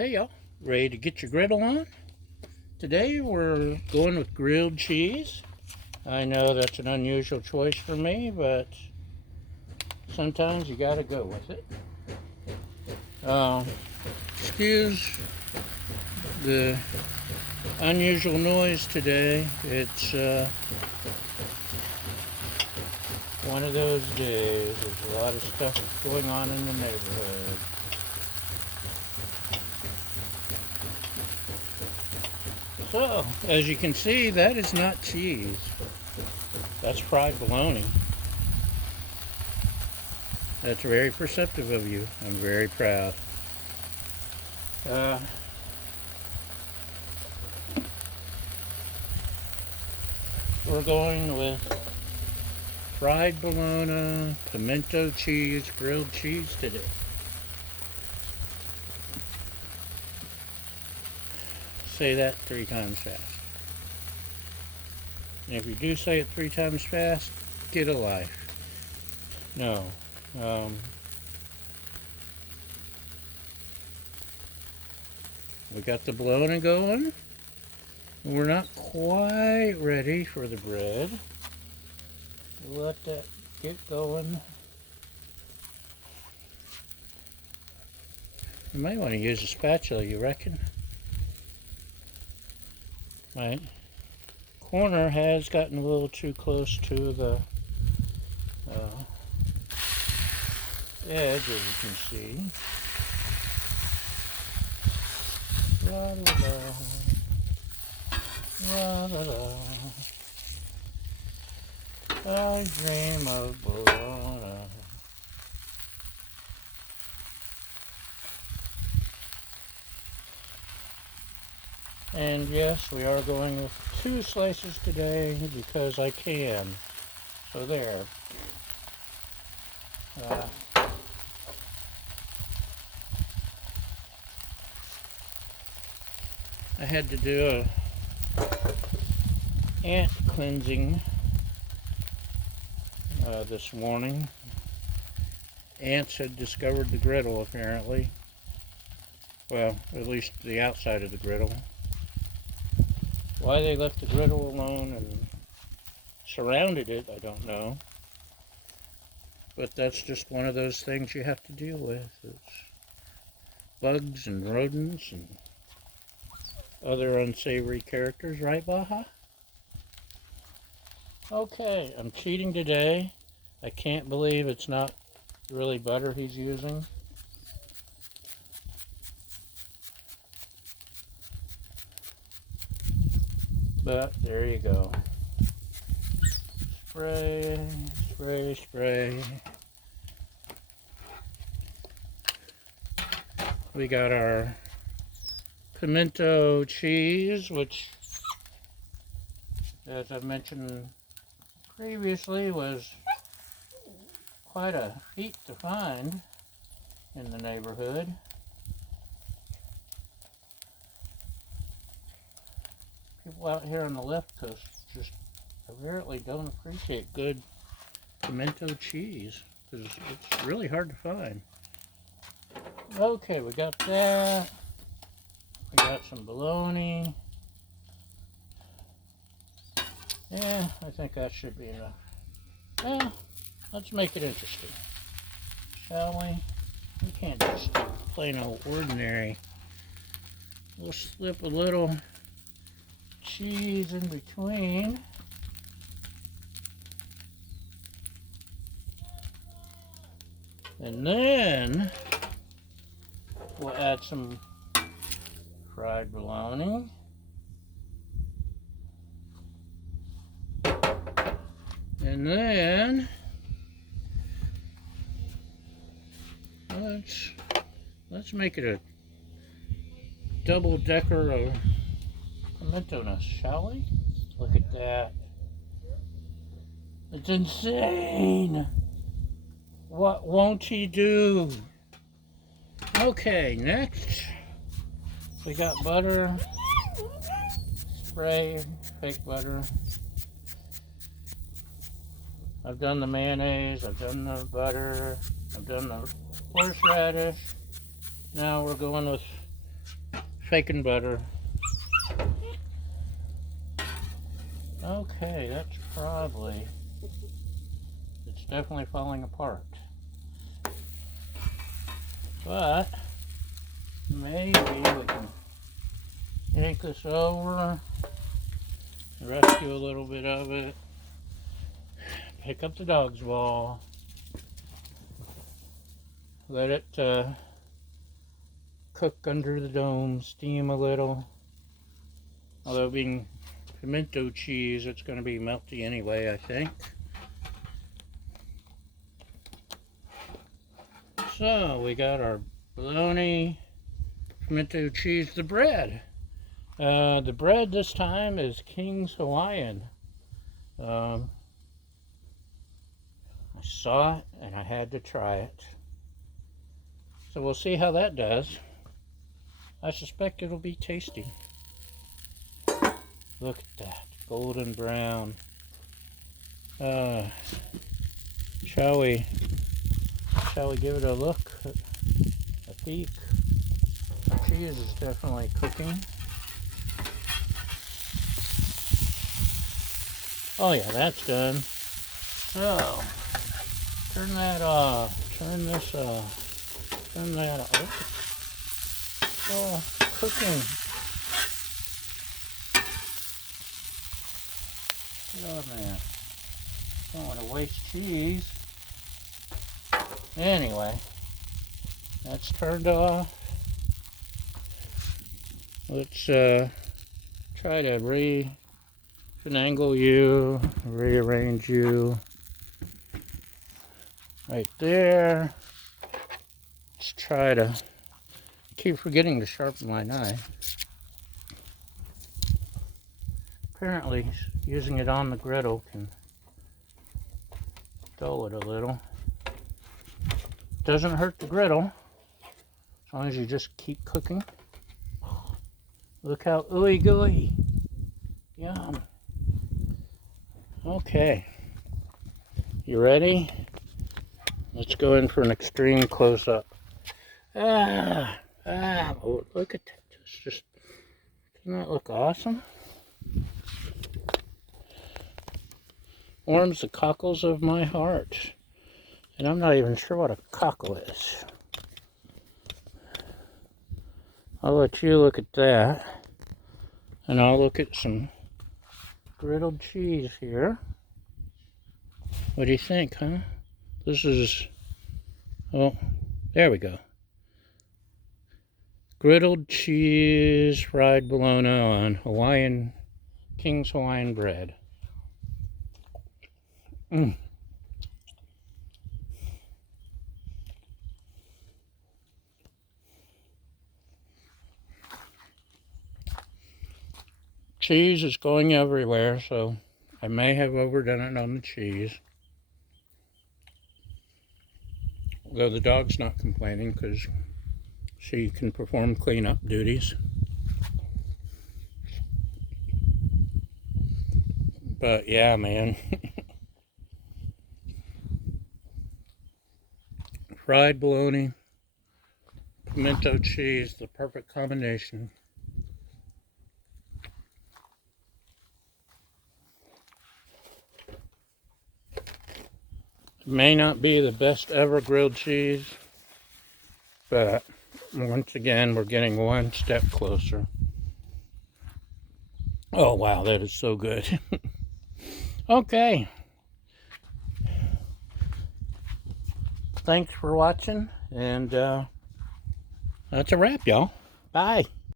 Hey y'all, ready to get your griddle on? Today we're going with grilled cheese. I know that's an unusual choice for me, but sometimes you gotta go with it. Excuse the unusual noise today. It's one of those days. There's a lot of stuff going on in the neighborhood. So, as you can see, that is not cheese. That's fried bologna. That's very perceptive of you. I'm very proud. We're going with fried bologna, pimento cheese, grilled cheese today. Say that 3 times fast. And if you do say it 3 times fast, get a life. No. We got the bologna going. We're not quite ready for the bread. Let that get going. You might want to use a spatula, you reckon? Right. Corner has gotten a little too close to the edge, as you can see. La la la, la la la. I dream of Bologna. And yes, we are going with 2 slices today because I can. So there. I had to do a ant cleansing this morning. Ants had discovered the griddle apparently. Well, at least the outside of the griddle. Why they left the griddle alone and surrounded it, I don't know. But that's just one of those things you have to deal with. It's bugs and rodents and other unsavory characters, right, Baja? Okay, I'm cheating today. I can't believe it's not really butter he's using. But there you go. Spray, spray, spray. We got our pimento cheese, which, as I've mentioned previously, was quite a feat to find in the neighborhood. People out here on the left coast just apparently don't appreciate good pimento cheese because it's really hard to find. Okay, we got that. We got some bologna. Yeah, I think that should be enough. Well, let's make it interesting, shall we? We can't just do plain old ordinary. We'll slip a little cheese in between. And then we'll add some fried bologna. And then let's make it a double-decker of pimento-ness, shall we? Look at that. It's insane. What won't he do? Okay, next we got butter, spray, fake butter. I've done the mayonnaise, I've done the butter, I've done the horseradish. Now we're going with faking butter. Okay, that's probably, it's definitely falling apart. But maybe we can yank this over, rescue a little bit of it, pick up the dog's ball, let it cook under the dome, steam a little. Although being pimento cheese, it's going to be melty anyway, I think. So we got our bologna, pimento cheese, the bread. The bread this time is King's Hawaiian. I saw it and I had to try it. So we'll see how that does. I suspect it'll be tasty. Look at that, golden brown. Shall we give it a look, a peek? The cheese is definitely cooking. Oh yeah, that's done. So, turn that off. Turn this off. Turn that off. Oh, cooking. Oh man, don't want to waste cheese. Anyway, that's turned off. Let's try to finagle you, rearrange you right there. Let's try to keep forgetting to sharpen my knife. Apparently, using it on the griddle can dull it a little. Doesn't hurt the griddle as long as you just keep cooking. Look how ooey gooey. Yum. Okay. You ready? Let's go in for an extreme close-up. Oh, look at that. Just doesn't that look awesome? Warms the cockles of my heart. And I'm not even sure what a cockle is. I'll let you look at that. And I'll look at some griddled cheese here. What do you think, huh? This is, oh, there we go. Griddled cheese fried bologna on King's Hawaiian bread. Cheese is going everywhere, so I may have overdone it on the cheese. Though the dog's not complaining because she can perform cleanup duties. But yeah, man. Fried bologna, pimento cheese, the perfect combination. It may not be the best ever grilled cheese, but once again, we're getting one step closer. Oh wow, that is so good. Okay. Thanks for watching, and that's a wrap, y'all. Bye.